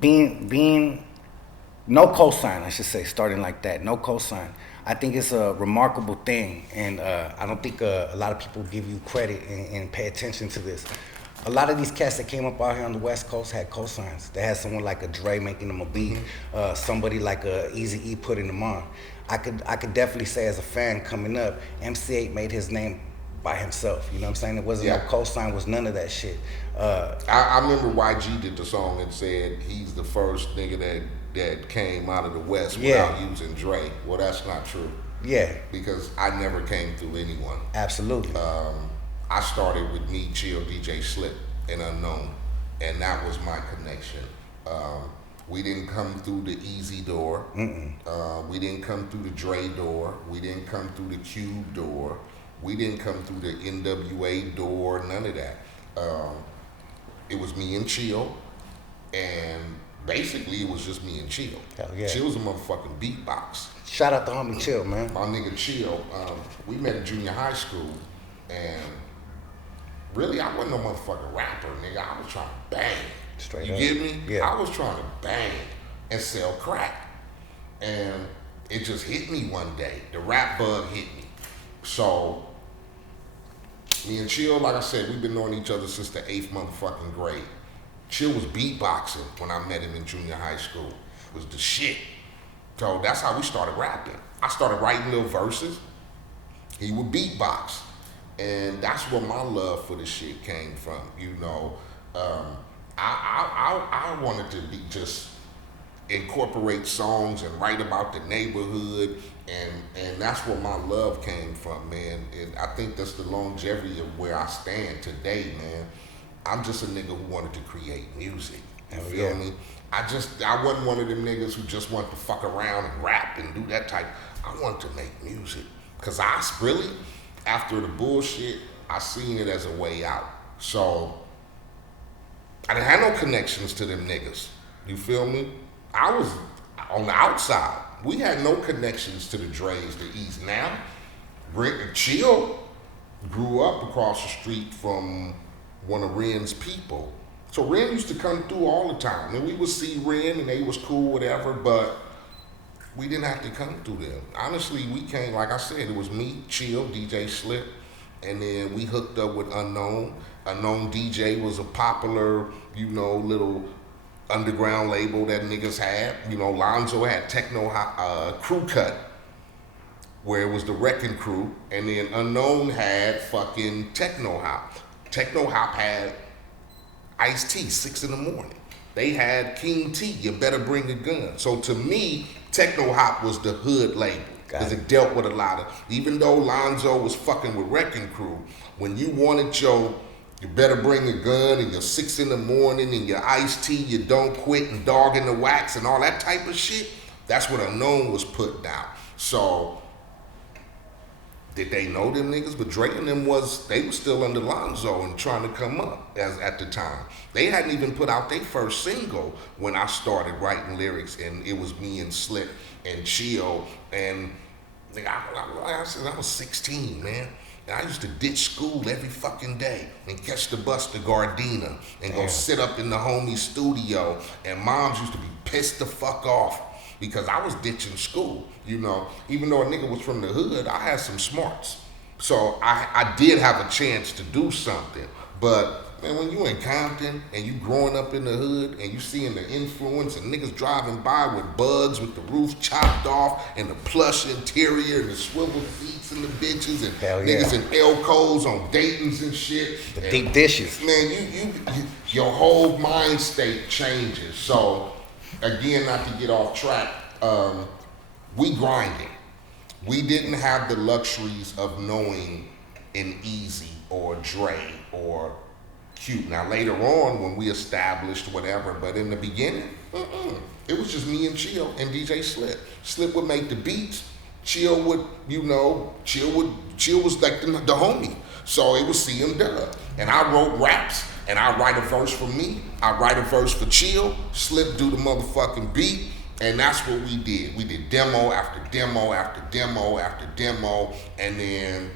being no cosign, I should say, starting like that, no cosign. I think it's a remarkable thing, and I don't think a lot of people give you credit and pay attention to this. A lot of these cats that came up out here on the West Coast had cosigns. They had someone like a Dre making them a beat, somebody like a Easy E putting them on. I could definitely say as a fan coming up, MC8 made his name by himself. You know what I'm saying? It wasn't no cosign, was none of that shit. I remember YG did the song and said he's the first nigga that came out of the West without using Dre. Well, that's not true. Yeah. Because I never came through anyone. Absolutely. I started with me, Chill, DJ Slip, and Unknown, and that was my connection. We didn't come through the Easy door. We didn't come through the Dre door. We didn't come through the Cube door. We didn't come through the NWA door, none of that. It was me and Chill, and basically it was just me and Chill. Hell yeah. Chill's a motherfucking beatbox. Shout out to homie Chill, man. My nigga Chill, we met in junior high school, and really I wasn't no motherfucking rapper, nigga. I was trying to bang. Straight you up. get me? Yeah. I was trying to bang and sell crack. And it just hit me one day. The rap bug hit me. So, me and Chill, like I said, we've been knowing each other since the 8th motherfucking grade. Chill was beatboxing when I met him in junior high school. It was the shit. So that's how we started rapping. I started writing little verses. He would beatbox. And that's where my love for the shit came from, you know. I wanted to be just incorporate songs and write about the neighborhood, and that's where my love came from, man. And I think that's the longevity of where I stand today, man. I'm just a nigga who wanted to create music. You feel me? I wasn't one of them niggas who just wanted to fuck around and rap and do that type. I wanted to make music. Cause I really, after the bullshit, I seen it as a way out. So I didn't have no connections to them niggas. You feel me? I was on the outside. We had no connections to the Dre's, the East. Now, Rick and Chill grew up across the street from one of Ren's people. So Ren used to come through all the time. And we would see Ren and they was cool, whatever, but we didn't have to come through them. Honestly, we came, like I said, it was me, Chill, DJ Slip, and then we hooked up with Unknown. Unknown DJ was a popular, you know, little underground label that niggas had. You know, Lonzo had Techno Crew Cut, where it was the Wrecking Crew, and then Unknown had fucking Techno Hop. Techno Hop had Ice-T, 6 in the morning. They had King T, You Better Bring a Gun. So to me, Techno Hop was the hood label, because it dealt with a lot of, even though Lonzo was fucking with Wrecking Crew, when you wanted your You Better Bring a Gun and your 6 in the morning and your Ice-T, You Don't Quit and Dog in the Wax and all that type of shit, that's what Unknown was putting out. So, did they know them niggas? But Dre and them they were still under Lonzo and trying to come up at the time. They hadn't even put out their first single when I started writing lyrics, and it was me and Slip and Chill, and like I said, I was 16, man. And I used to ditch school every fucking day and catch the bus to Gardena and go sit up in the homie's studio, and moms used to be pissed the fuck off because I was ditching school, you know. Even though a nigga was from the hood, I had some smarts. So I did have a chance to do something. But man, when you in Compton and you growing up in the hood and you seeing the influence and niggas driving by with bugs with the roof chopped off and the plush interior and the swivel seats and the bitches and niggas in Elcos on Dayton's and shit. The deep dishes. Man, you your whole mind state changes. So again, not to get off track, we grinding. We didn't have the luxuries of knowing an Easy or Dre or Cute. Now later on, when we established whatever, but in the beginning, it was just me and Chill and DJ Slip. Slip would make the beats. Chill would, you know, Chill was like the homie. So it was CM Dub. And I wrote raps, and I write a verse for me. I write a verse for Chill. Slip do the motherfucking beat. And that's what we did. We did demo after demo after demo after demo. And then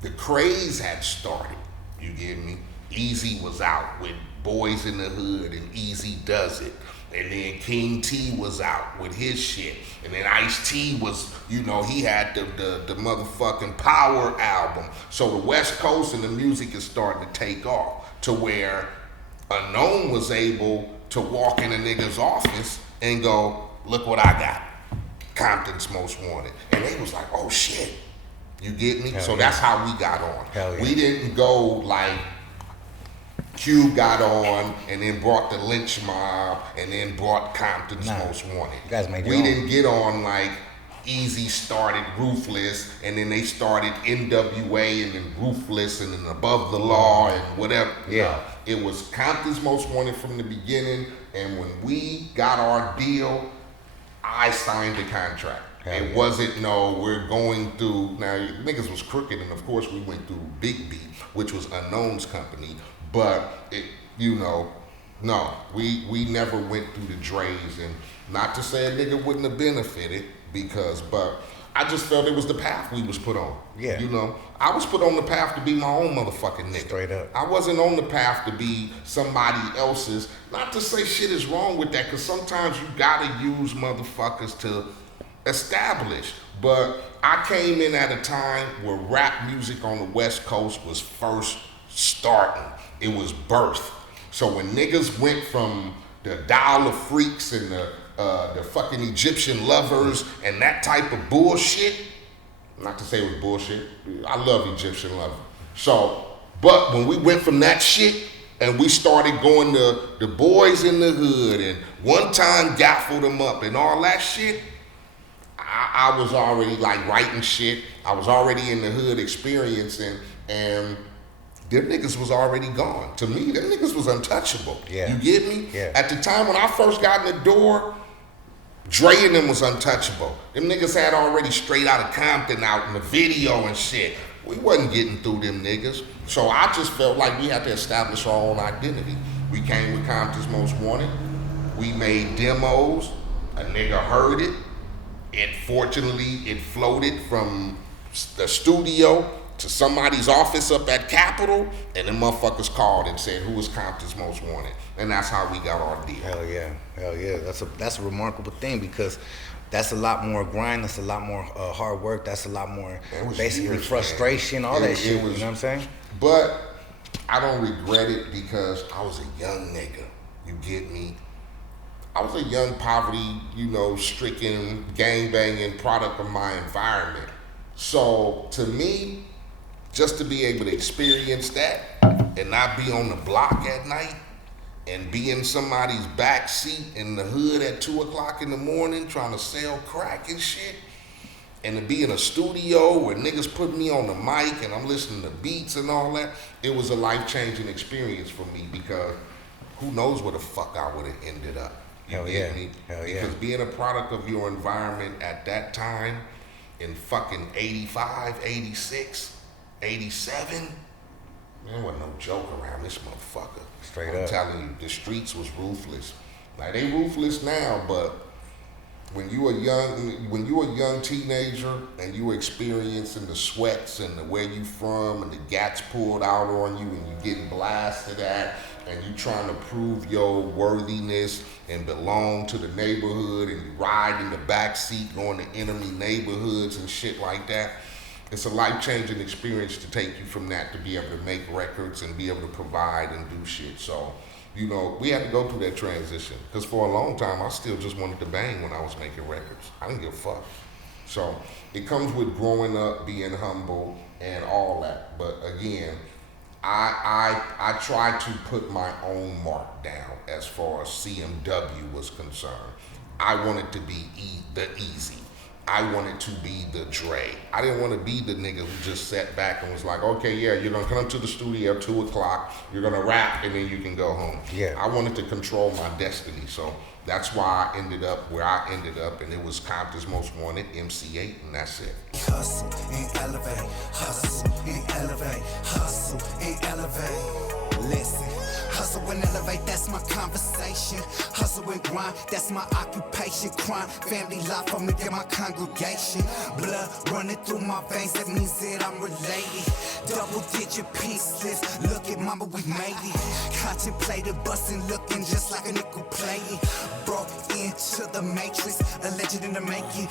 the craze had started. You get me? Easy was out with Boys in the Hood and Easy Does It. And then King T was out with his shit. And then Ice-T was, you know, he had the motherfucking Power album. So the West Coast and the music is starting to take off to where Unknown was able to walk in a nigga's office and go, look what I got. Compton's Most Wanted. And they was like, oh shit. You get me? So that's how we got on. We didn't go like Cube got on and then brought the Lynch Mob and then brought Compton's Most Wanted. You guys made your We own. didn't get on like Easy started Ruthless and then they started NWA and then Ruthless and then Above the Law and whatever. Yeah. It was Compton's Most Wanted from the beginning, and when we got our deal, I signed the contract. It wasn't, no, we're going through, now niggas was crooked, and of course we went through Big B, which was Unknown's company, but it, you know, no, we never went through the Dre's, and not to say a nigga wouldn't have benefited, because, but I just felt it was the path we was put on. Yeah. You know, I was put on the path to be my own motherfucking nigga. Straight up. I wasn't on the path to be somebody else's. Not to say shit is wrong with that, because sometimes you gotta use motherfuckers to establish. But I came in at a time where rap music on the West Coast was first starting. It was birth. So when niggas went from the Dial of Freaks and the fucking Egyptian Lovers and that type of bullshit, not to say it was bullshit, I love Egyptian Lover. So, but when we went from that shit and we started going to the Boys in the Hood and One Time Gaffled Them Up and all that shit, I was already like writing shit. I was already in the hood experiencing, and them niggas was already gone. To me, them niggas was untouchable. Yeah. You get me? Yeah. At the time when I first got in the door, Dre and them was untouchable. Them niggas had already Straight Outta Compton out in the video and shit. We wasn't getting through them niggas. So I just felt like we had to establish our own identity. We came with Compton's Most Wanted. We made demos. A nigga heard it. Fortunately, it floated from the studio to somebody's office up at Capitol, and them motherfuckers called and said, who is Compton's Most Wanted? And that's how we got our deal. Hell yeah. That's a remarkable thing, because that's a lot more grind, that's a lot more hard work, that's a lot more basically years, frustration, man. All that shit, you know what I'm saying? But I don't regret it, because I was a young nigga, you get me? I was a young, poverty, stricken, gang-banging product of my environment. So to me, just to be able to experience that and not be on the block at night and be in somebody's back seat in the hood at 2 o'clock in the morning trying to sell crack and shit, and to be in a studio where niggas put me on the mic and I'm listening to beats and all that, it was a life-changing experience for me, because who knows where the fuck I would have ended up. Hell yeah. Because being a product of your environment at that time in fucking 85, 86, 87, there wasn't no joke around this motherfucker. Straight I'm up. telling you, the streets was ruthless. Like, they ruthless now, but when you a young teenager and you experiencing the sweats and the where you from and the gats pulled out on you and you getting blasted at and you trying to prove your worthiness and belong to the neighborhood and you ride in the back seat going to enemy neighborhoods and shit like that, it's a life-changing experience to take you from that to be able to make records and be able to provide and do shit. So, we had to go through that transition, because for a long time I still just wanted to bang when I was making records. I didn't give a fuck. So it comes with growing up, being humble and all that. But again, I tried to put my own mark down as far as CMW was concerned. I wanted to be the Easy. I wanted to be the Dre. I didn't want to be the nigga who just sat back and was like, okay, yeah, you're going to come to the studio at 2 o'clock, you're going to rap, and then you can go home. Yeah. I wanted to control my destiny, so that's why I ended up where I ended up, and it was Compton's Most Wanted, MC8, and that's it. Hustle and elevate, hustle and elevate, hustle and elevate. Listen. Hustle and elevate, that's my conversation. Hustle and grind, that's my occupation. Crime, family life, I'm in my congregation. Blood running through my veins, that means that I'm related. Double digit piece list. Look at mama, we made it. Contemplated busting, looking just like a nickel plate. Broke into the matrix, a legend in the making.